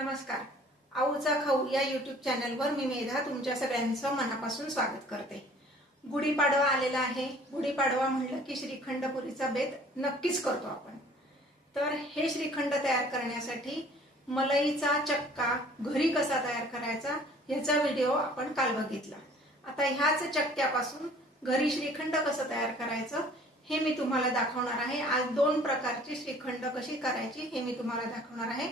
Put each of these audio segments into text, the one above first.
नमस्कार. आऊचा खाऊ या यूट्यूब चॅनलवर मी मेधा तुमच्या सगळ्यांचं मनापासून स्वागत करते. गुढीपाडवा आलेला आहे. गुढीपाडवा म्हणलं की श्रीखंडपुरीचा बेत नक्कीच करतो आपण. तर हे श्रीखंड तयार करण्यासाठी मलईचा चक्का घरी कसा तयार करायचा याचा व्हिडिओ आपण काल बघितला. आता ह्याच चक्क्यापासून घरी श्रीखंड कसं तयार करायचं हे मी तुम्हाला दाखवणार आहे. आज दोन प्रकारची श्रीखंड कशी करायची हे मी तुम्हाला दाखवणार आहे.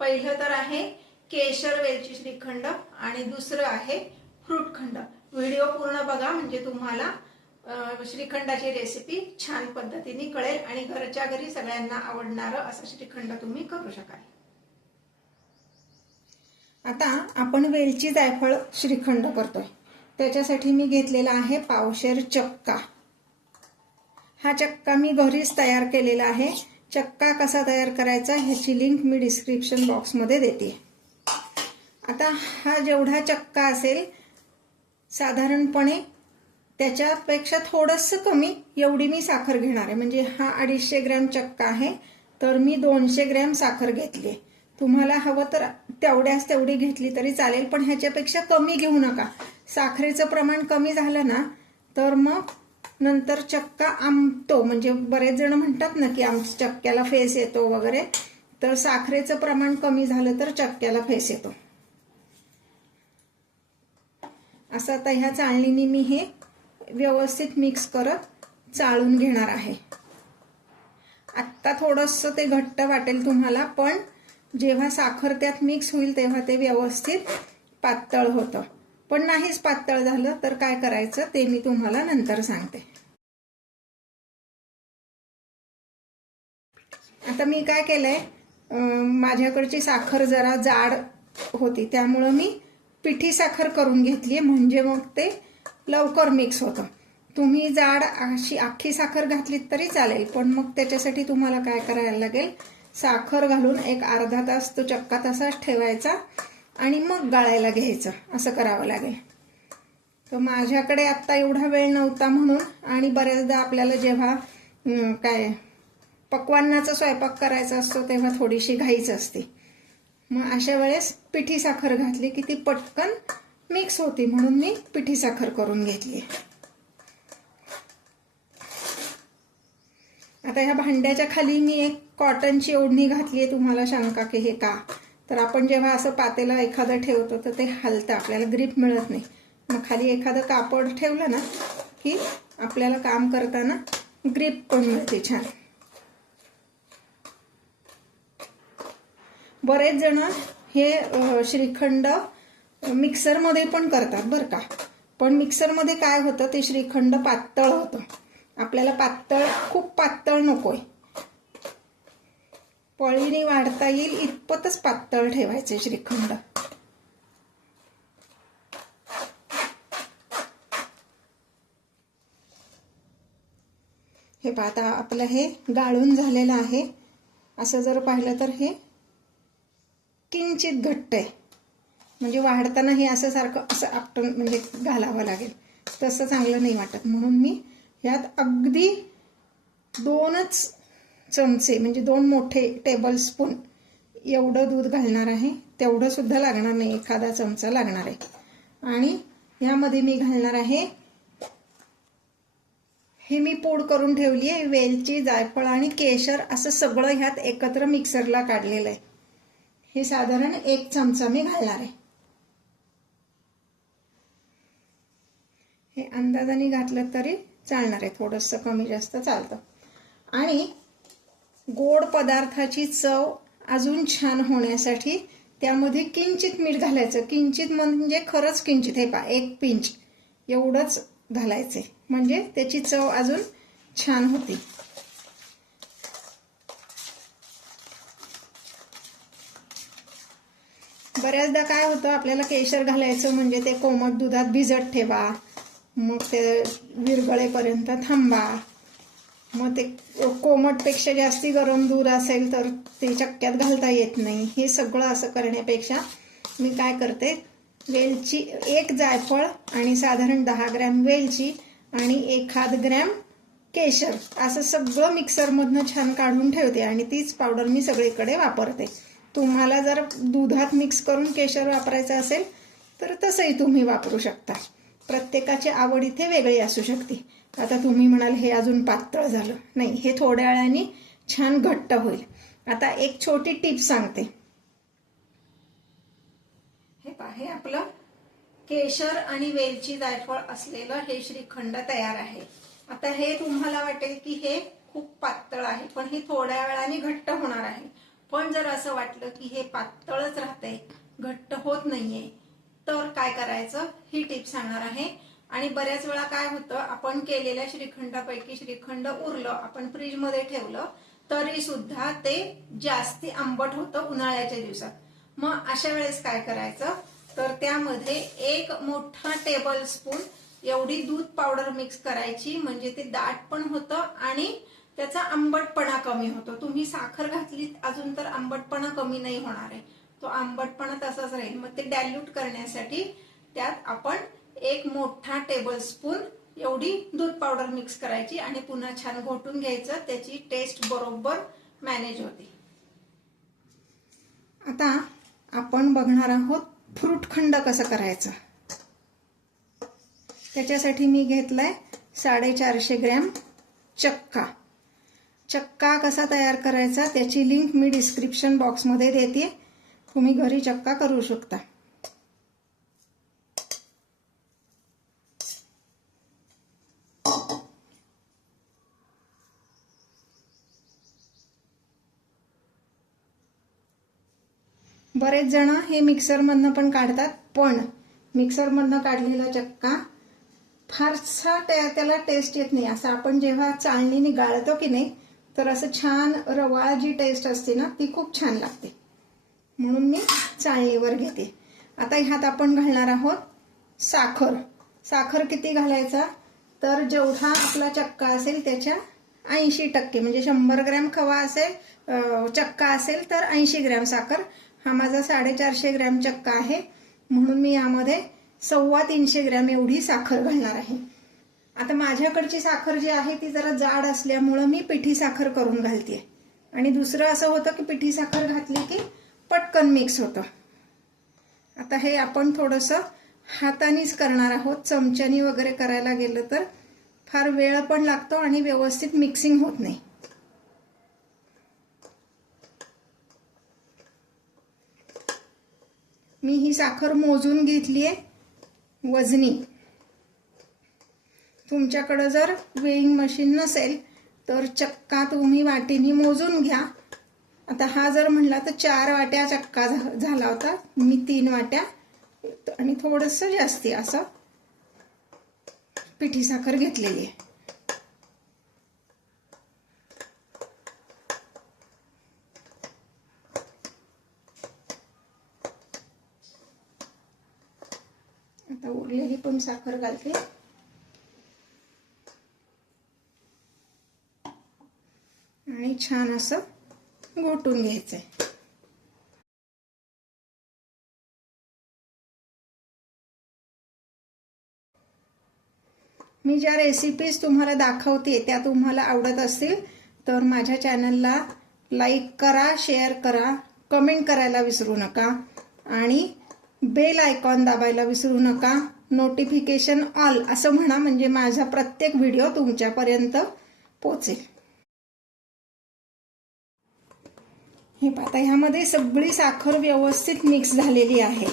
पहिलं तर आहे केशर वेलची श्रीखंड आणि दुसरं आहे फ्रूटखंड. व्हिडिओ पूर्ण बघा म्हणजे तुम्हाला श्रीखंडाची रेसिपी छान पद्धतीने कळेल आणि घरच्या घरी सगळ्यांना आवडणारं असं श्रीखंड तुम्ही करू शकाल. आता आपण वेलची जायफळ श्रीखंड करतोय. त्याच्यासाठी मी घेतलेला आहे पावशेर चक्का. हा चक्का मी घरीच तयार केलेला आहे. चक्का कसा तयार करायचा ह्याची लिंक मी डिस्क्रिप्शन बॉक्समध्ये देते. आता हा जेवढा चक्का असेल साधारणपणे त्याच्यापेक्षा थोडंसं कमी एवढी मी साखर घेणार आहे. म्हणजे हा 250 ग्रॅम चक्का आहे तर मी 200 ग्रॅम साखर घेतली आहे. तुम्हाला हवं तर तेवढी घेतली तरी चालेल, पण ह्याच्यापेक्षा कमी घेऊ नका. साखरेचं प्रमाण कमी झालं ना तर मग नंतर चक्का आंबतो. म्हणजे बरेच जण म्हणतात ना की चक्क्याला फेस येतो वगैरे, तर साखरेचं प्रमाण कमी झालं तर चक्क्याला फेस येतो. असं आता ह्या चाळणीने मी हे व्यवस्थित मिक्स करत चाळून घेणार आहे. आत्ता थोडंसं ते घट्ट वाटेल तुम्हाला, पण जेव्हा साखर त्यात मिक्स होईल तेव्हा ते व्यवस्थित पातळ होतं. पण नाहीच पातळ झालं तर काय करायचं ते मी तुम्हाला नंतर सांगते. आता मी काय केलंय, माझ्याकडची साखर जरा जाड होती त्यामुळं मी पिठी साखर करून घेतली, म्हणजे मग ते लवकर मिक्स होतं. तुम्ही जाड अशी अख्खी साखर घातलीत तरी चालेल, पण मग त्याच्यासाठी तुम्हाला काय करायला लागेल, साखर घालून एक अर्धा तास तो चक्का तसाच ठेवायचा आणि मग गाळायला घ्यायचं. असं करावं लागेल. तर माझ्याकडे आत्ता एवढा वेळ नव्हता म्हणून, आणि बऱ्याचदा आपल्याला जेव्हा पक्वान्नाचा स्वयंपाक करायचा असतो तेव्हा थोडीशी घाईच असते. मग अशा वेळेस पिठी साखर घातली की ती पटकन मिक्स होती, म्हणून मी पिठी साखर करून घेतली. आता ह्या भांड्याच्या खाली मी एक कॉटनची ओढणी घातली आहे. तुम्हाला शंका की हे का, तर आपण जेव्हा असं पातेलं एखादं ठेवतो तर ते हलतं, आपल्याला ग्रीप मिळत नाही. मग खाली एखादं कापड ठेवलं ना की आपल्याला काम करताना ग्रीप पण मिळते छान. बरेच जण हे श्रीखंड मिक्सरमध्ये पण करतात बरं का, पण मिक्सरमध्ये काय होतं ते श्रीखंड पातळ होतं. आपल्याला खूप पातळ नकोय, पळीने वाढता येईल इतपतच पातळ ठेवायचे श्रीखंड. हे पाहता आपलं हे गाळून झालेलं आहे. असं जर पाहिलं तर हे किंचित घट्ट आहे, म्हणजे वाढताना हे असं सारखं असं आपटून म्हणजे घालावं लागेल, तसं चांगलं नाही वाटत. म्हणून मी यात अगदी 2च चमचे म्हणजे 2 मोठे टेबलस्पून एवढं दूध घालणार आहे. तेवढं सुद्धा लागणार नाही, एखादा चमचा लागणार आहे. आणि यामध्ये मी घालणार आहे, हे मी पूड करून ठेवली आहे, वेलची जायफळ आणि केशर असं सगळं ह्यात एकत्र मिक्सरला काढलेलं आहे. हे साधारण 1 चमचा मी घालणार आहे. हे अंदाजाने घातलं तरी चालणार आहे, थोडंसं कमी जास्त चालतं. आणि गोड पदार्थाची चव अजून छान होण्यासाठी त्यामध्ये किंचित मीठ घालायचं. किंचित म्हणजे खरंच किंचित, हे पहा 1 पिंच एवढंच घालायचे, म्हणजे त्याची चव अजून छान होती. बऱ्याचदा काय होतं, आपल्याला केशर घालायचं म्हणजे ते कोमट दुधात भिजत ठेवा, मग ते विरघळेपर्यंत थांबा, मग ते कोमटपेक्षा जास्ती गरम दूध असेल तर ते चक्क्यात घालता येत नाही. हे सगळं असं करण्यापेक्षा मी काय करते, वेलची 1 जायफळ आणि साधारण 10 ग्रॅम वेलची आणि 1 ग्रॅम केशर असं सगळं मिक्सरमधनं छान काढून ठेवते आणि तीच पावडर मी सगळीकडे वापरते. तुम्हाला जर दुधात मिक्स करून केशर वापरायचं असेल तर तसंही तुम्ही वापरू शकता. प्रत्येकाची आवड इथे वेगळी असू शकते. आता तुम्ही म्हणाल हे अजून पातळ झालं, नाही, हे थोड्या वेळाने छान घट्ट होईल. आता एक छोटी टिप सांगते. हे पहा, हे आपलं केशर आणि वेलची जायफळ असलेलं हे श्रीखंड तयार आहे. आता हे तुम्हाला वाटेल की हे खूप पातळ आहे, पण हे थोड्या वेळाने घट्ट होणार आहे. पण जर असं वाटलं की हे पातळच राहतंय, घट्ट होत नाहीये, तर काय करायचं ही टिप सांगणार आहे. आणि बऱ्याच वेळा काय होतं, आपण केलेल्या श्रीखंडापैकी श्रीखंड उरलं, आपण फ्रीज मध्ये ठेवलं तरी सुद्धा ते जास्ती आंबट होतं उन्हाळ्याच्या दिवसात. मग अशा वेळेस काय करायचं, तर त्यामध्ये 1 मोठा टेबल स्पून एवढी दूध पावडर मिक्स करायची, म्हणजे ते दाट पण होतं आणि त्याचा आंबटपणा कमी होतो. तुम्ही साखर घातली अजून तर आंबटपणा कमी नाही होणार आहे, तो आंबटपणा तसाच राहील. मग ते डायल्यूट करण्यासाठी त्यात आपण 1 मोठा टेबल स्पून एवढी दूध पावडर मिक्स करायची आणि पुन्हा छान घोटून घ्यायचं. त्याची टेस्ट बरोबर मॅनेज होते. आता आपण बघणार आहोत फ्रूटखंड कसं करायचं. त्याच्यासाठी मी घेतलाय 450 ग्रॅम चक्का. चक्का कसा तयार करायचा त्याची लिंक मी डिस्क्रिप्शन बॉक्समध्ये देते, तुम्ही घरी चक्का करू शकता. बरेच जण हे मिक्सरमधनं पण काढतात, पण मिक्सरमधनं काढलेला चक्का फारसा त्याला टेस्ट येत नाही. असं आपण जेव्हा चाळणीने गाळतो की नाही, तर असं छान रवाळ जी टेस्ट असते ना, ती खूप छान लागते. म्हणून मी चाळणीवर घेते. आता ह्यात आपण घालणार आहोत साखर. साखर किती घालायचा, तर जेवढा आपला चक्का असेल त्याच्या 80% म्हणजे 100 ग्रॅम खवा असेल, चक्का असेल तर 80 ग्रॅम साखर. हा माझा 450 ग्रॅम चक्का आहे, म्हणून मी यामध्ये 325 ग्रॅम एवढी साखर घालणार आहे. आता माझ्याकडची साखर जी आहे ती जरा जाड असल्यामुळं मी पिठी साखर करून घालते. आणि दुसरं असं होतं की पिठी साखर घातली की पटकन मिक्स होतं. आता हे आपण थोडंसं हातानेच करणार आहोत. चमच्यानी वगैरे करायला गेलं तर फार वेळ पण लागतो आणि व्यवस्थित मिक्सिंग होत नाही. मी ही साखर मोजून घेतली आहे वजनी. तुमच्याकडे जर वेइंग मशीन नसेल तर चक्का तुम्ही वाटीने मोजून घ्या. आता हा जर म्हणला तर 4 वाट्या चक्का झाला होता, मी 3 वाट्या आणि थोडंसं जास्ती असं पिठी साखर घेतलेली आहे. आता उरलेली पण साखर घालते आणि छान असं घोटून घ्यायचंय. मी ज्या रेसिपीज तुम्हाला दाखवते त्या तुम्हाला आवडत असतील तर माझ्या चॅनलला लाईक करा, शेअर करा, कमेंट करायला विसरू नका आणि बेल आयकॉन दाबायला विसरू नका. नोटिफिकेशन ऑल असं म्हणा, म्हणजे माझा प्रत्येक व्हिडिओ तुमच्यापर्यंत पोहोचेल. हे पाहता, ह्यामध्ये सगळी साखर व्यवस्थित मिक्स झालेली आहे.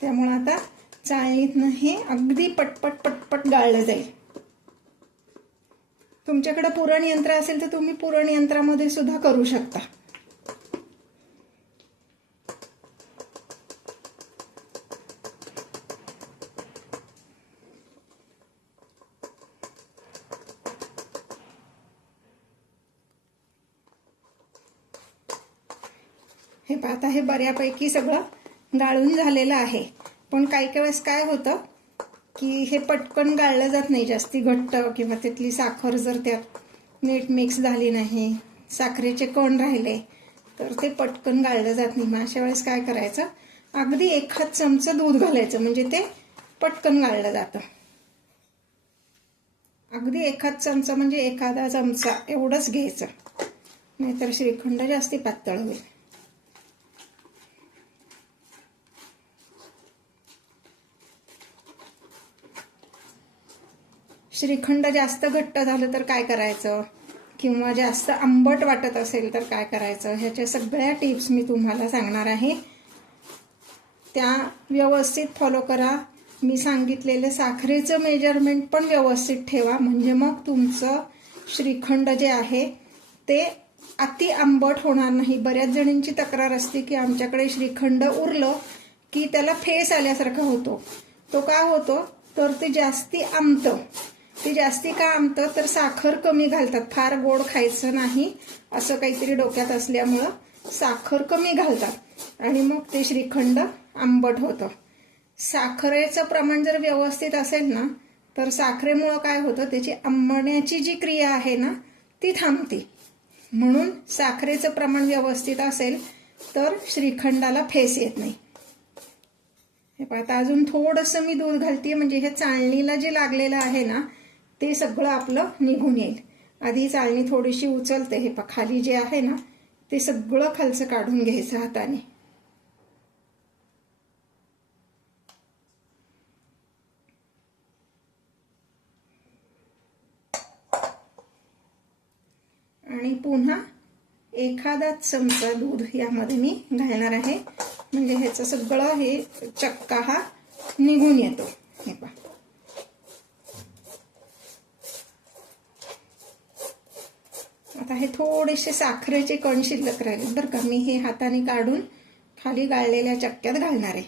त्यामुळे आता चाळणीतनं हे अगदी पटपट पटपट गाळलं जाईल. तुमच्याकडे पुरण यंत्र असेल तर तुम्ही पुरण यंत्रामध्ये सुद्धा करू शकता. हे पाहता, हे बऱ्यापैकी सगळं गाळून झालेलं आहे. पण काही वेळेस काय होतं की हे पटकन गाळलं जात नाही, जास्ती घट्ट किंवा त्यातली साखर जर त्यात नीट मिक्स झाली नाही, साखरेचे कण राहिले तर ते पटकन गाळलं जात नाही. मग अशा वेळेस काय करायचं, अगदी 1 चमचा दूध घालायचं, म्हणजे ते पटकन गाळलं जातं. अगदी 1 चमचा म्हणजे एखादा चमचा एवढंच घ्यायचं, नाहीतर श्रीखंड जास्ती पातळ होईल. श्रीखंड जास्त घट्ट झालं तर काय करायचं, किंवा जास्त आंबट वाटत असेल तर काय करायचं, ह्याच्या सगळ्या टिप्स मी तुम्हाला सांगणार आहे. त्या व्यवस्थित फॉलो करा. मी सांगितलेलं साखरेचं मेजरमेंट पण व्यवस्थित ठेवा, म्हणजे मग तुमचं श्रीखंड जे आहे ते अति आंबट होणार नाही. बऱ्याच जणींची तक्रार असते की आमच्याकडे श्रीखंड उरलं की त्याला फेस आल्यासारखा होतो. तो का होतो तर ते जास्ती आंबतं. ते जास्ती का आंबतं तर साखर कमी घालतात. फार गोड खायचं नाही असं काहीतरी डोक्यात असल्यामुळं साखर कमी घालतात आणि मग ते श्रीखंड आंबट होतं. साखरेचं प्रमाण जर व्यवस्थित असेल ना तर साखरेमुळं काय होतं, त्याची आंबण्याची जी क्रिया आहे ना ती थांबते. म्हणून साखरेचं प्रमाण व्यवस्थित असेल तर श्रीखंडाला फेस येत नाही. हे पहा, आता अजून थोडंसं मी दूध घालते म्हणजे हे चाळणीला जे लागलेलं आहे ना ते सगळं आपलं निघून येईल. आधी चाळणी थोडीशी उचलते. हे पहा, खाली जे आहे ना ते सगळं खालचं काढून घ्यायचं हाताने. आणि पुन्हा एखादा चमचा दूध यामध्ये मी घालणार आहे, म्हणजे ह्याचं सगळं हे चक्का हा निघून येतो. हे पहा, आता हे थोडेसे साखरेचे कण शिल्लक राहिले बरं का. मी हे हाताने काढून खाली गाळलेल्या चक्क्यात घालणार आहे.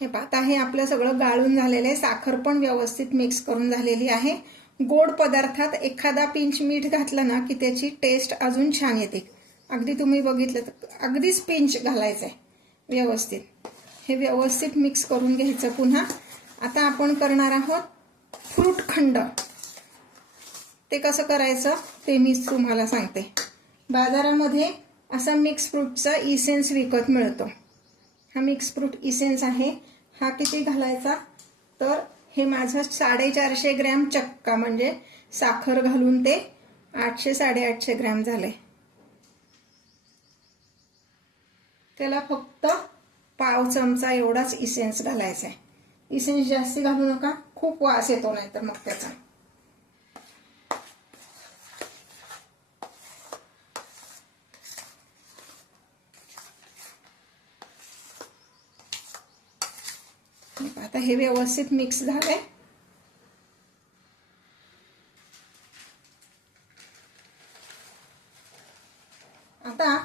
हे पहा, आता हे आपलं सगळं गाळून झालेलं आहे. साखर पण व्यवस्थित मिक्स करून झालेली आहे. गोड पदार्थात एखादा पिंच मीठ घातलं ना की त्याची टेस्ट अजून छान येते. अगदी तुम्ही बघितलं तर अगदीच पिंच घालायचं आहे व्यवस्थित. हे व्यवस्थित मिक्स करून घ्यायचं. पुन्हा आता आपण करणार आहोत फ्रूट खंड. ते कसं करायचं ते मी तुम्हाला सांगते. बाजारामध्ये असा मिक्स फ्रूटचा इसेन्स विकत मिळतो. हा मिक्स फ्रूट इसेन्स आहे. हा किती घालायचा तर हे माझं 450 ग्रॅम चक्का म्हणजे साखर घालून ते 800-850 ग्रॅम झाले. त्याला फक्त पाव चमचा एवढाच इसेन्स घालायचा आहे. इसेन्स जास्ती घालू नका, खूप वास येतो नाही तर मग त्याचा. आता हे व्यवस्थित मिक्स झालंय. आता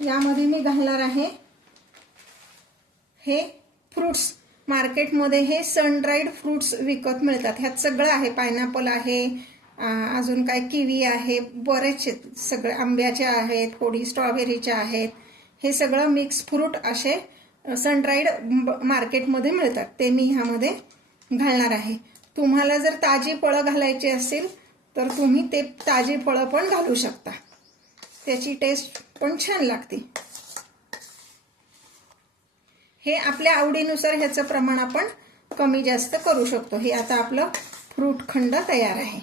यामध्ये मी घालणार आहे हे फ्रूट्स. मार्केटमध्ये हे सन ड्राईड फ्रूट्स विकत मिळतात. ह्यात सगळं आहे. पायनॅपल आहे, अजून काय किवी आहे, बरेचसे सगळे आंब्याचे आहेत, थोडी स्ट्रॉबेरीचे आहेत. हे सगळं मिक्स फ्रूट असे सन ड्राईड मार्केटमध्ये मिळतात. ते मी ह्यामध्ये घालणार आहे. तुम्हाला जर ताजी फळं घालायची असेल तर तुम्ही ते ताजी फळं पण घालू शकता. त्याची टेस्ट पण छान लागते. हे आपल्या आवडीनुसार ह्याचं प्रमाण आपण कमी जास्त करू शकतो. हे आता आपलं फ्रूट खंड तयार आहे.